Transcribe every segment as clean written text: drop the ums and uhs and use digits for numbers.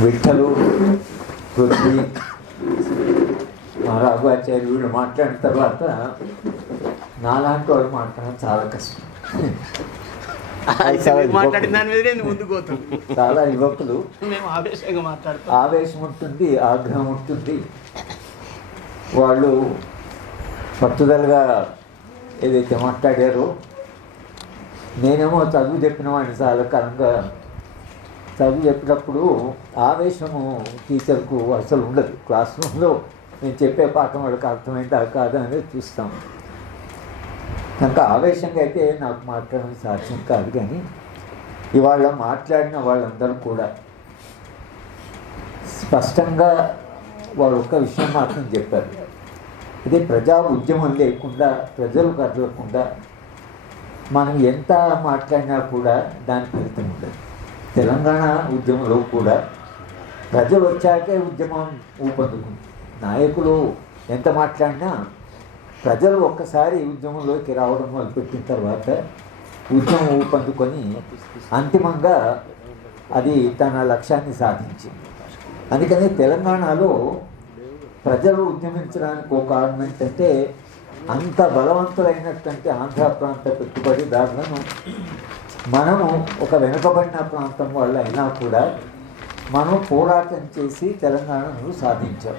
విఠలు, పృథ్వీ, రాఘవాచార్య వీళ్ళు మాట్లాడిన తర్వాత నాలాంటి వాళ్ళు మాట్లాడడం చాలా కష్టం. చాలా యువకులు, ఆవేశం ఉంటుంది, ఆగ్రహం ఉంటుంది. వాళ్ళు పట్టుదలగా ఏదైతే మాట్లాడారో, నేనేమో చదువు చెప్పిన వాడిని చాలా కాలంగా. చదువు చెప్పినప్పుడు ఆవేశము టీచర్కు అసలు ఉండదు. క్లాస్ రూమ్లో నేను చెప్పే పాఠం వాళ్ళకి అర్థమైందా కాదా అనేది చూస్తాం. కనుక ఆవేశంగా అయితే నాకు మాట్లాడడం సాధ్యం కాదు. కానీ ఇవాళ మాట్లాడిన వాళ్ళందరూ కూడా స్పష్టంగా వాళ్ళు ఒక్క విషయం మాత్రం చెప్పారు. ఇది ప్రజా ఉద్యమం లేకుండా, ప్రజలు కదలకుండా మనం ఎంత మాట్లాడినా కూడా దాని ఫలితం ఉండదు. తెలంగాణ ఉద్యమంలో కూడా ప్రజలు వచ్చాకే ఉద్యమం ఊపందుకుంది. నాయకులు ఎంత మాట్లాడినా ప్రజలు ఒక్కసారి ఉద్యమంలోకి రావడం మొదలుపెట్టిన తర్వాత ఉద్యమం ఊపందుకొని అంతిమంగా అది తన లక్ష్యాన్ని సాధించింది. అందుకని తెలంగాణలో ప్రజలు ఉద్యమించడానికి ఒక కారణం ఏంటంటే, అంత బలవంతులైనటువంటి ఆంధ్ర ప్రాంత పెట్టుబడిదారులను మనము ఒక వెనుకబడిన ప్రాంతం వాళ్ళు అయినా కూడా మనం పోరాటం చేసి తెలంగాణను సాధించాం.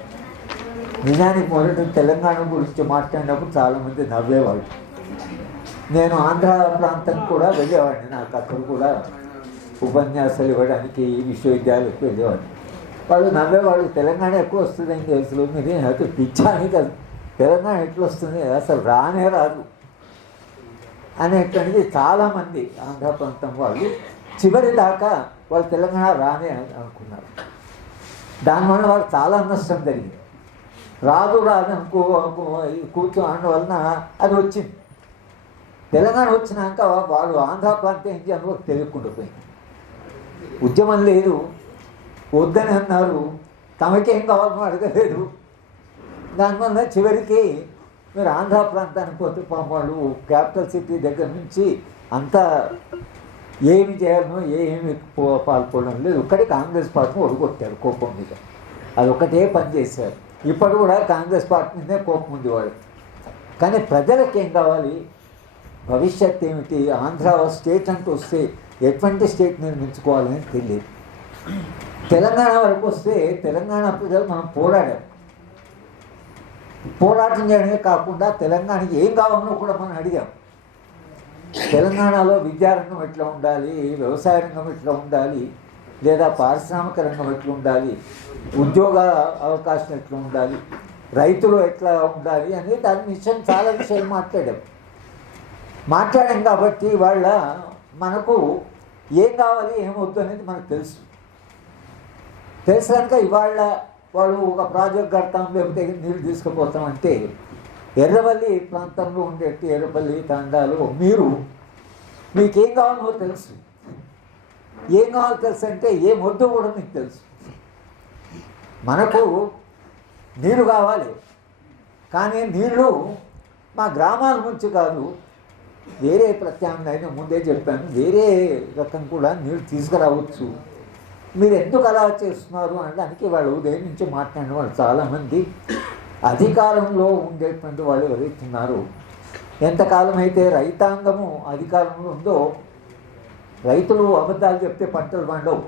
నిజానికి మొదటి తెలంగాణ గురించి మాట్లాడినప్పుడు చాలామంది నవ్వేవాళ్ళు. నేను ఆంధ్ర ప్రాంతం కూడా వెళ్ళేవాడిని. నాకు అక్కడ కూడా ఉపన్యాసాలు ఇవ్వడానికి విశ్వవిద్యాలయాలకు వెళ్ళేవాడిని. వాళ్ళు నవ్వేవాళ్ళు, తెలంగాణ ఎక్కువ వస్తుందని అసలు మీరు అయితే పిచ్చాని కాదు, తెలంగాణ ఎట్లా వస్తుంది, అసలు రానే రాదు అనేటువంటిది చాలామంది ఆంధ్ర ప్రాంతం వాళ్ళు చివరి దాకా వాళ్ళు తెలంగాణ రానే అనుకున్నారు. దానివల్ల వాళ్ళు చాలా నష్టం జరిగింది. రాదు కూర్చోడం వలన అది వచ్చింది. తెలంగాణ వచ్చినాక వాళ్ళు ఆంధ్ర ప్రాంతం ఏంటి అని తెలియకుండా పోయింది. ఉద్యమం లేదు, వద్దని అన్నారు, తమకేం కావాలని అడగలేదు. దానివల్ల చివరికి మీరు ఆంధ్ర ప్రాంతానికి పోతే వాళ్ళు క్యాపిటల్ సిటీ దగ్గర నుంచి అంతా ఏమి చేయాలనో ఏమి పాల్పడడం లేదు. ఒక్కటి కాంగ్రెస్ పార్టీని ఒడగొట్టారు కోపం మీద. అది ఒకటే పని చేశారు. ఇప్పుడు కూడా కాంగ్రెస్ పార్టీ మీదే కోపం ఉంది వాళ్ళు. కానీ ప్రజలకు ఏం కావాలి, భవిష్యత్ ఏమిటి, ఆంధ్ర స్టేట్ అంటూ వస్తే ఎటువంటి స్టేట్ నిర్మించుకోవాలని తెలియదు. తెలంగాణ వరకు వస్తే తెలంగాణ ప్రజలు మనం పోరాటం చేయడమే కాకుండా తెలంగాణకి ఏం కావాలో కూడా మనం అడిగాం. తెలంగాణలో విద్యారంగం ఎట్లా ఉండాలి, వ్యవసాయ రంగం ఎట్లా ఉండాలి, లేదా పారిశ్రామిక రంగం ఎట్లా ఉండాలి, ఉద్యోగ అవకాశం ఎట్లా ఉండాలి, రైతులు ఎట్లా ఉండాలి అనేది దాని విషయం చాలా విషయాలు మాట్లాడాం. కాబట్టి వాళ్ళ మనకు ఏం కావాలి ఏమవుద్దు అనేది మనకు తెలుసు కనుక ఇవాళ వాళ్ళు ఒక ప్రాజెక్ట్ కడతాం లేకపోతే నీళ్ళు తీసుకుపోతాం అంటే, ఎర్రవల్లి ప్రాంతంలో ఉండేటి ఎర్రవల్లి తండాలు మీకేం కావాలో తెలుసు. ఏం కావాలో తెలుసు అంటే ఏం వద్దు కూడా మీకు తెలుసు. మనకు నీళ్ళు కావాలి, కానీ నీళ్ళు మా గ్రామాల నుంచి కాదు, వేరే ప్రత్యామ్నాయం ముందే చెప్పాను, వేరే రకం కూడా నీళ్ళు తీసుకురావచ్చు. మీరు ఎందుకు అలా చేస్తున్నారు అనడానికి వాళ్ళు ఉదయం నుంచి మాట్లాడిన వాళ్ళు చాలామంది అధికారంలో ఉండేటువంటి వాళ్ళు ఎవరైతున్నారు. ఎంతకాలం అయితే రైతాంగము అధికారంలో ఉందో, రైతులు అబద్ధాలు చెప్తే పంటలు పండవు,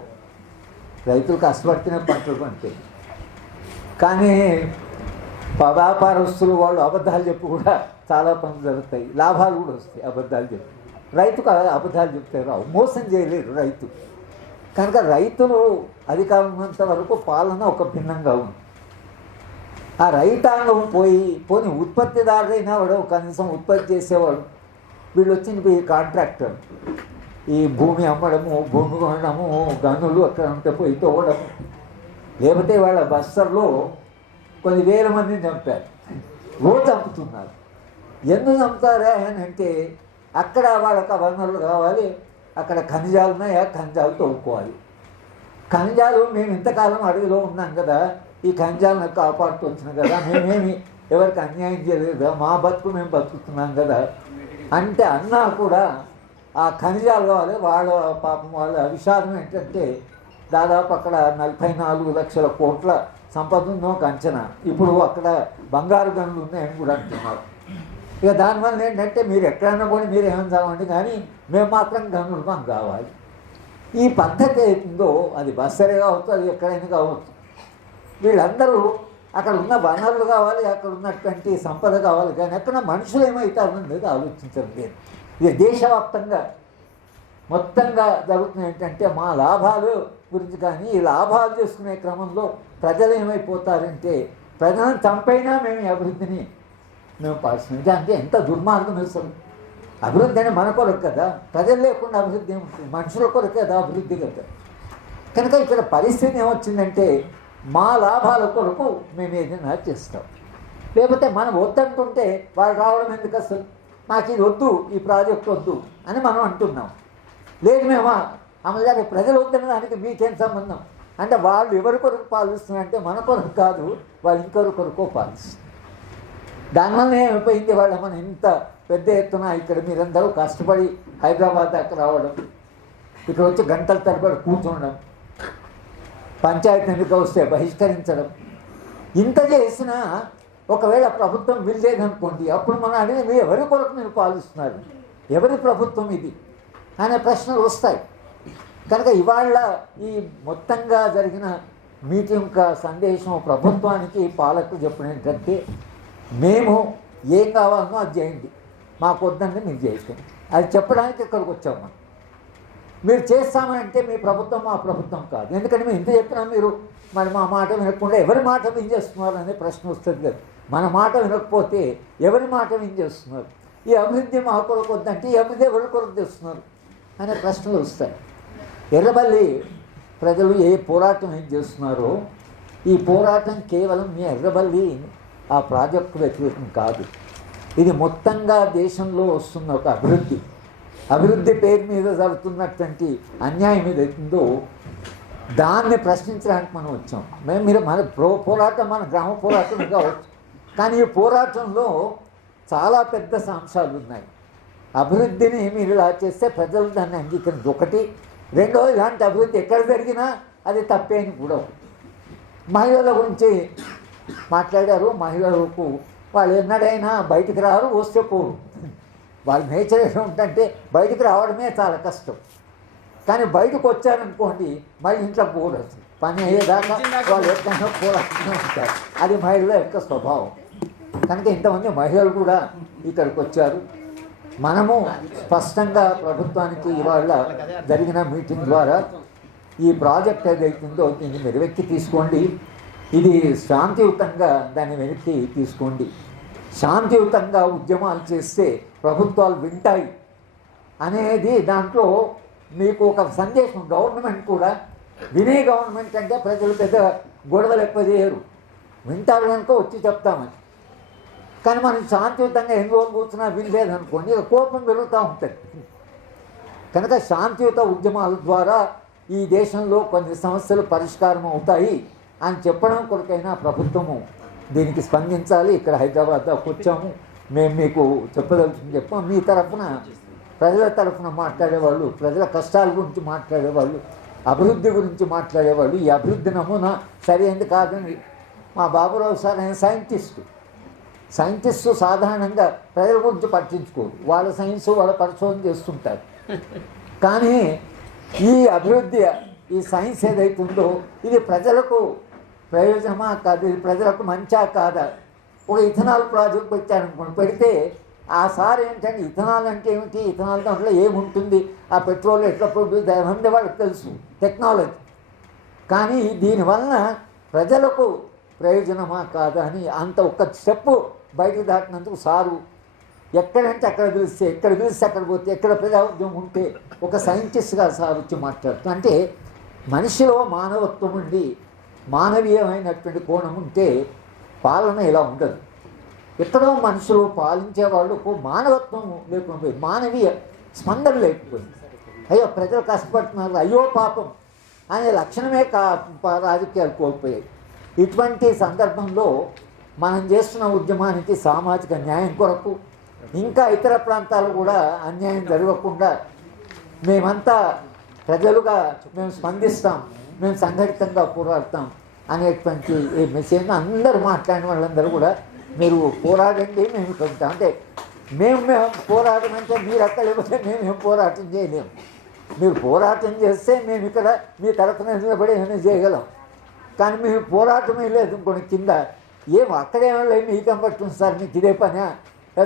రైతులు కష్టపడితేనే పంటలు పండుతాయి. కానీ వ్యాపారస్తులు వాళ్ళు అబద్ధాలు చెప్పి కూడా చాలా పనులు జరుగుతాయి, లాభాలు కూడా వస్తాయి. అబద్ధాలు చెప్పి రైతుకు అబద్ధాలు చెప్తే రావు, మోసం చేయలేరు రైతు. కనుక రైతులు అధికారం ఉన్నంత వరకు పాలన ఒక భిన్నంగా ఉంది. ఆ రైతాంగం పోని ఉత్పత్తిదారుడైనా వాడు కనీసం ఉత్పత్తి చేసేవాడు. వీళ్ళు వచ్చింది కాంట్రాక్టర్, ఈ భూమి అమ్మడము, భూమి కొనడము, గనులు అక్కడ ఉంటే పోయి తోవడము, లేకపోతే వాళ్ళ బస్తర్లో కొన్ని వేల మందిని చంపారు, రోజు చంపుతున్నారు. ఎందుకు చంపుతారా అని అంటే, అక్కడ వాళ్ళకి వనరులు కావాలి, అక్కడ ఖనిజాలు ఉన్నాయా, ఖనిజాలు తవ్వుకోవాలి. ఖనిజాలు మేము ఇంతకాలం అడవిలో ఉన్నాం కదా, ఈ ఖనిజాలను కాపాడుతూ వచ్చినాం కదా, మేమేమి ఎవరికి అన్యాయం చేయలేదు కదా, మా బతుకు మేము బతుకుతున్నాం కదా అంటే అన్నా కూడా ఆ ఖనిజాలు కావాలి. వాళ్ళ పాపం వాళ్ళ విషాదం ఏంటంటే దాదాపు అక్కడ 44 లక్షల కోట్ల సంపద ఉందో ఒక అంచనా. ఇప్పుడు అక్కడ బంగారు గనులు ఉన్నాయని కూడా అంటున్నారు. ఇక దానివల్ల ఏంటంటే మీరు ఎక్కడైనా కూడా మీరు ఏమని చావండి, కానీ మేము మాత్రం గనులు మాకు కావాలి. ఈ పద్ధతి అవుతుందో అది బస్సరే కావచ్చు, అది ఎక్కడైనా కావచ్చు. వీళ్ళందరూ అక్కడ ఉన్న వనరులు కావాలి, అక్కడ ఉన్నటువంటి సంపద కావాలి, కానీ ఎక్కడ మనుషులు ఏమవుతారు అనేది ఆలోచించడం లేదు. ఇది దేశవ్యాప్తంగా మొత్తంగా జరుగుతుంది. ఏంటంటే మా లాభాలు గురించి, కానీ ఈ లాభాలు చేసుకునే క్రమంలో ప్రజలు ఏమైపోతారంటే ప్రజలను చంపైనా మేము ఈ అభివృద్ధిని మేము పాటిస్తున్నాం. అంటే ఎంత దుర్మార్గం అసలు. అభివృద్ధి అని మన కొరకు కదా, ప్రజలు లేకుండా అభివృద్ధి ఏముంటుంది, మనుషుల కొరకు కదా అభివృద్ధి కదా. కనుక ఇక్కడ పరిస్థితి ఏమొచ్చిందంటే మా లాభాల కొరకు మేము ఏదైనా చేస్తాం, లేకపోతే మనం వద్దంటుంటే వాళ్ళు రావడం ఎందుకు, అసలు మాకు ఇది వద్దు, ఈ ప్రాజెక్ట్ వద్దు అని మనం అంటున్నాం. లేదు మేము అమలు ప్రజలు వద్దన్న దానికి మీకేం సంబంధం అంటే వాళ్ళు ఎవరి కొరకు పాలిస్తున్నారంటే మన కొరకు కాదు, వాళ్ళు ఇంకొకరి కొరకు పాలిస్తున్నారు. దానివల్ల ఏమైపోయింది, వాళ్ళ మనం ఇంత పెద్ద ఎత్తున ఇక్కడ మీరందరూ కష్టపడి హైదరాబాద్ దాకా రావడం, ఇక్కడ వచ్చి గంటల తరబడి కూర్చోవడం, పంచాయతీ ఎన్నిక వస్తే బహిష్కరించడం, ఇంత చేసినా ఒకవేళ ప్రభుత్వం వీల్లేదనుకోండి, అప్పుడు మనం అడిగి ఎవరి కొరకు మీరు పాలిస్తున్నారు, ఎవరి ప్రభుత్వం ఇది అనే ప్రశ్నలు వస్తాయి. కనుక ఇవాళ ఈ మొత్తంగా జరిగిన మీటింగ్ సందేశం ప్రభుత్వానికి పాలకులు చెప్పిన ఏంటంటే మేము ఏం కావాలనో అది చేయండి, మాకు వద్దండి మీరు చేయండి, అది చెప్పడానికి ఇక్కడికి వచ్చాము. మనం మీరు చేస్తామంటే మీ ప్రభుత్వం మా ప్రభుత్వం కాదు, ఎందుకంటే మేము ఇంత చెప్పినా మీరు మరి మా మాట వినకుండా ఎవరి మాట వినిచేస్తున్నారు అనే ప్రశ్న వస్తుంది కదా. మన మాట వినకపోతే ఎవరి మాట వినిచేస్తున్నారు, ఈ అభివృద్ధి మా కొరకు వద్దంటే ఈ అభివృద్ధి ఎవరి కొరకు తెస్తున్నారు అనే ప్రశ్నలు వస్తాయి. ఎర్రబల్లి ప్రజలు ఏ పోరాటం ఏం చేస్తున్నారో ఈ పోరాటం కేవలం మీ ఎర్రబల్లి ఆ ప్రాజెక్టు వ్యతిరేకం కాదు, ఇది మొత్తంగా దేశంలో వస్తున్న ఒక అభివృద్ధి పేరు మీద జరుగుతున్నటువంటి అన్యాయం ఏదైతుందో దాన్ని ప్రశ్నించడానికి మనం వచ్చాం. మీరు మన పోరాటం మన గ్రామ పోరాటం కావచ్చు, కానీ ఈ పోరాటంలో చాలా పెద్ద అంశాలు ఉన్నాయి. అభివృద్ధిని మీరు ఇలా చేస్తే ప్రజలు దాన్ని అంగీకరించారు ఒకటి. రెండోది, ఇలాంటి అభివృద్ధి ఎక్కడ జరిగినా అది తప్పే అని కూడా. మహిళల గురించి మాట్లాడారు. మహిళలకు వాళ్ళు ఎన్నడైనా బయటికి రారు, వస్తే పోరు. వాళ్ళ నేచర్ ఏమిటంటే బయటికి రావడమే చాలా కష్టం, కానీ బయటకు వచ్చారనుకోండి మళ్ళీ ఇంట్లో పోరచ్చు, పని అయ్యేదాకా వాళ్ళు ఎక్కడైనా పోరాడుతూనే ఉంటారు. అది మహిళల యొక్క స్వభావం. కనుక ఇంతమంది మహిళలు కూడా ఇక్కడికి వచ్చారు. మనము స్పష్టంగా ప్రభుత్వానికి ఇవాళ జరిగిన మీటింగ్ ద్వారా ఈ ప్రాజెక్ట్ ఏదైతుందో దీన్ని వెనక్కి తీసుకోండి, ఇది శాంతియుతంగా దాన్ని వెనక్కి తీసుకోండి, శాంతియుతంగా ఉద్యమాలు చేస్తే ప్రభుత్వాలు వింటాయి అనేది దాంట్లో మీకు ఒక సందేశం. గవర్నమెంట్ కూడా వినే గవర్నమెంట్ అంటే ప్రజలు పెద్ద గొడవలు ఎక్కువ చేయరు, వింటారు కనుక వచ్చి చెప్తామని. కానీ మనం శాంతియుతంగా ఎన్ని రోజులు కూర్చున్నా వినలేదనుకోండి కోపం పెరుగుతూ ఉంటుంది. కనుక శాంతియుత ఉద్యమాల ద్వారా ఈ దేశంలో కొన్ని సమస్యలు పరిష్కారం అవుతాయి అని చెప్పడం కొరకైనా ప్రభుత్వము దీనికి స్పందించాలి. ఇక్కడ హైదరాబాద్ దాకా వచ్చాము, మేము మీకు చెప్పాం. మీ తరఫున ప్రజల తరఫున మాట్లాడేవాళ్ళు, ప్రజల కష్టాల గురించి మాట్లాడేవాళ్ళు, అభివృద్ధి గురించి మాట్లాడేవాళ్ళు, ఈ అభివృద్ధి నమూనా సరైనది కాదని మా బాబురావు సార్ ఆయన సైంటిస్టు సాధారణంగా ప్రజల గురించి పట్టించుకోరు, వాళ్ళ సైన్స్ వాళ్ళ పరిశోధన చేస్తుంటారు. కానీ ఈ అభివృద్ధి ఈ సైన్స్ ఏదైతుందో ఇది ప్రజలకు ప్రయోజనమా కాదు, ఇది ప్రజలకు మంచా కాదా. ఒక ఇథనాల్ ప్రాజెక్ట్ పెట్టారనుకోండి, పెడితే ఆ సార్ ఏంటంటే ఇథనాల్ అంటే ఏమిటి, ఇథనాల్ దాంట్లో ఏముంటుంది, ఆ పెట్రోల్ ఎట్లా ప్రొడ్యూస్ అయ్యింది వాళ్ళకి తెలుసు, టెక్నాలజీ. కానీ దీనివలన ప్రజలకు ప్రయోజనమా కాదా అని అంత ఒక్క స్టెప్పు బయటకు దాటినందుకు సారు ఎక్కడంటే అక్కడ పిలిస్తే, ఎక్కడ పిలిస్తే అక్కడ పోతే, ఎక్కడ ప్రజాఉద్యమం ఉంటే ఒక సైంటిస్ట్గా సార్ వచ్చి మాట్లాడుతూ, అంటే మనిషిలో మానవత్వం ఉండి మానవీయమైనటువంటి కోణం ఉంటే పాలన ఇలా ఉండదు. ఎక్కడో మనుషులు పాలించే వాళ్ళకు మానవత్వం లేకపోయి, మానవీయ స్పందన లేకపోయింది. అయ్యో ప్రజలు కష్టపడుతున్నారు, అయ్యో పాపం అనే లక్షణమే రాజకీయాలు కోల్పోయాయి. ఇటువంటి సందర్భంలో మనం చేస్తున్న ఉద్యమానికి సామాజిక న్యాయం కొరకు ఇంకా ఇతర ప్రాంతాలు కూడా అన్యాయం జరగకుండా మేమంతా ప్రజలుగా మేము స్పందిస్తాం మేము సంఘటితంగా పోరాడతాం అనేటువంటి ఈ మెసేజ్ అందరూ మాట్లాడిన వాళ్ళందరూ కూడా మీరు పోరాడండి, మేము ఇక్కడ ఉంటాం. అంటే మేము పోరాటం అంటే మీరు అక్కడ లేకపోతే మేము పోరాటం చేయలేము. మీరు పోరాటం చేస్తే మేము ఇక్కడ మీ తరఫున నిలబడి ఏమైనా చేయగలం. కానీ మేము పోరాటమే లేదు అనుకోండి, కింద అక్కడేమో లేదు, మీకేం పట్టుంది సార్, మీకు ఇదే పని,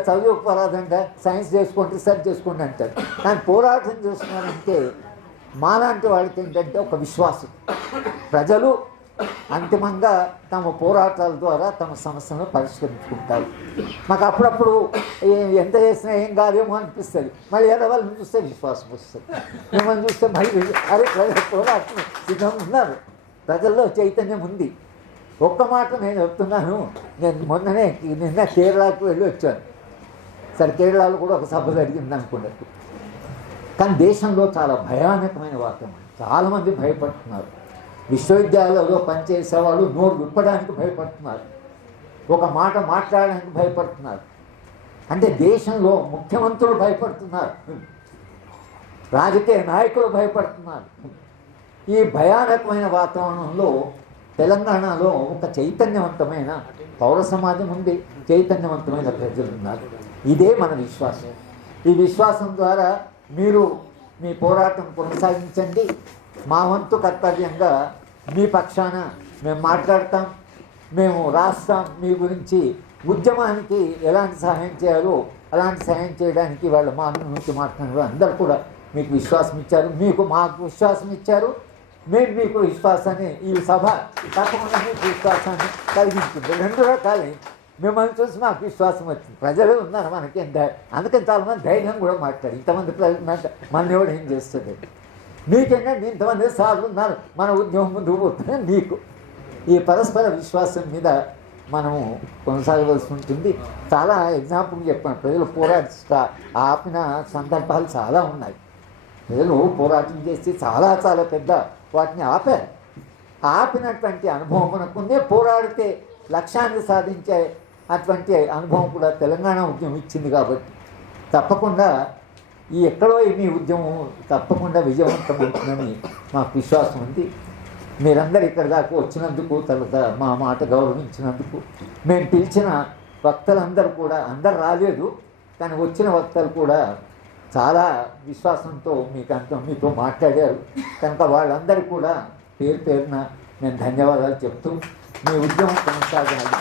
చదువుకోరాదంట, సైన్స్ చేసుకోండి, రీసెర్చ్ చేసుకోండి అంటారు. కానీ పోరాటం చేస్తున్నారంటే మాలాంటి వాళ్ళకి ఏంటంటే ఒక విశ్వాసం. ప్రజలు అంతిమంగా తమ పోరాటాల ద్వారా తమ సమస్యలను పరిష్కరించుకుంటారు. మాకు అప్పుడప్పుడు ఎంత చేసినా ఏం కాదేమో అనిపిస్తుంది. మళ్ళీ ఎదవాళ్ళని చూస్తే విశ్వాసం వస్తుంది. మిమ్మల్ని చూస్తే మళ్ళీ అరే ప్రజలు పోరాటం సిద్ధంగా ఉన్నారు, ప్రజల్లో చైతన్యం ఉంది. ఒక్క మాట నేను చెప్తున్నాను, నేను నిన్న కేరళకు వెళ్ళి వచ్చాను. సరే, కేరళలో కూడా ఒక సభ జరిగింది అనుకున్నట్టు. కానీ దేశంలో చాలా భయానకమైన వాతావరణం. చాలామంది భయపడుతున్నారు. విశ్వవిద్యాలయంలో పనిచేసే వాళ్ళు నోరు విప్పడానికి భయపడుతున్నారు, ఒక మాట మాట్లాడడానికి భయపడుతున్నారు. అంటే దేశంలో ముఖ్యమంత్రులు భయపడుతున్నారు, రాజకీయ నాయకులు భయపడుతున్నారు. ఈ భయానకమైన వాతావరణంలో తెలంగాణలో ఒక చైతన్యవంతమైన పౌర సమాజం ఉంది, చైతన్యవంతమైన ప్రజలు ఉన్నారు. ఇదే మన విశ్వాసం. ఈ విశ్వాసం ద్వారా మీరు మీ పోరాటం కొనసాగించండి. మా వంతు కర్తవ్యంగా మీ పక్షాన మేము మాట్లాడతాం, మేము రాస్తాం. మీ గురించి ఉద్యమానికి ఎలాంటి సహాయం చేయాలో అలాంటి సహాయం చేయడానికి వాళ్ళు మా నుంచి మాట్లాడారు. అందరూ కూడా మీకు విశ్వాసం ఇచ్చారు, మాకు విశ్వాసం ఇచ్చారు. మేము మీకు విశ్వాసాన్ని, ఈ సభ తప్పకుండా మీకు విశ్వాసాన్ని కలిగించింది. రెండు రకాలే. మిమ్మల్ని చూసి మాకు విశ్వాసం వచ్చింది. ప్రజలు ఉన్నారు మనకి, అందుకని చాలామంది ధైర్యం కూడా మాట్లాడి ఇంతమంది ప్రజలు మన ఎవడు ఏం చేస్తుంది, మీకేంటంటే ఇంతమంది సార్లు ఉన్నారు, మన ఉద్యమం ముందుకు పోతుంది. మీకు ఈ పరస్పర విశ్వాసం మీద మనము కొనసాగవలసి ఉంటుంది. చాలా ఎగ్జాంపుల్ చెప్పాను. ప్రజలు పోరాట ఆపిన సందర్భాలు చాలా ఉన్నాయి. ప్రజలు పోరాటం చేసి చాలా చాలా పెద్ద వాటిని ఆపారు. ఆపినటువంటి అనుభవం మనకుందే. పోరాడితే లక్ష్యాన్ని సాధించే అటువంటి అనుభవం కూడా తెలంగాణ ఉద్యమం ఇచ్చింది. కాబట్టి తప్పకుండా ఎక్కడో మీ ఉద్యమం తప్పకుండా విజయవంతమవుతుందని మాకు విశ్వాసం ఉంది. మీరందరూ ఇక్కడ దాకా వచ్చినందుకు, తర్వాత మా మాట గౌరవించినందుకు, మేము పిలిచిన వక్తలందరూ కూడా, అందరు రాలేదు కానీ వచ్చిన వక్తలు కూడా చాలా విశ్వాసంతో మీతో మాట్లాడారు. కనుక వాళ్ళందరూ కూడా పేరు పేరున నేను ధన్యవాదాలు చెప్తూ మీ ఉద్యమం కొనసాగాలి.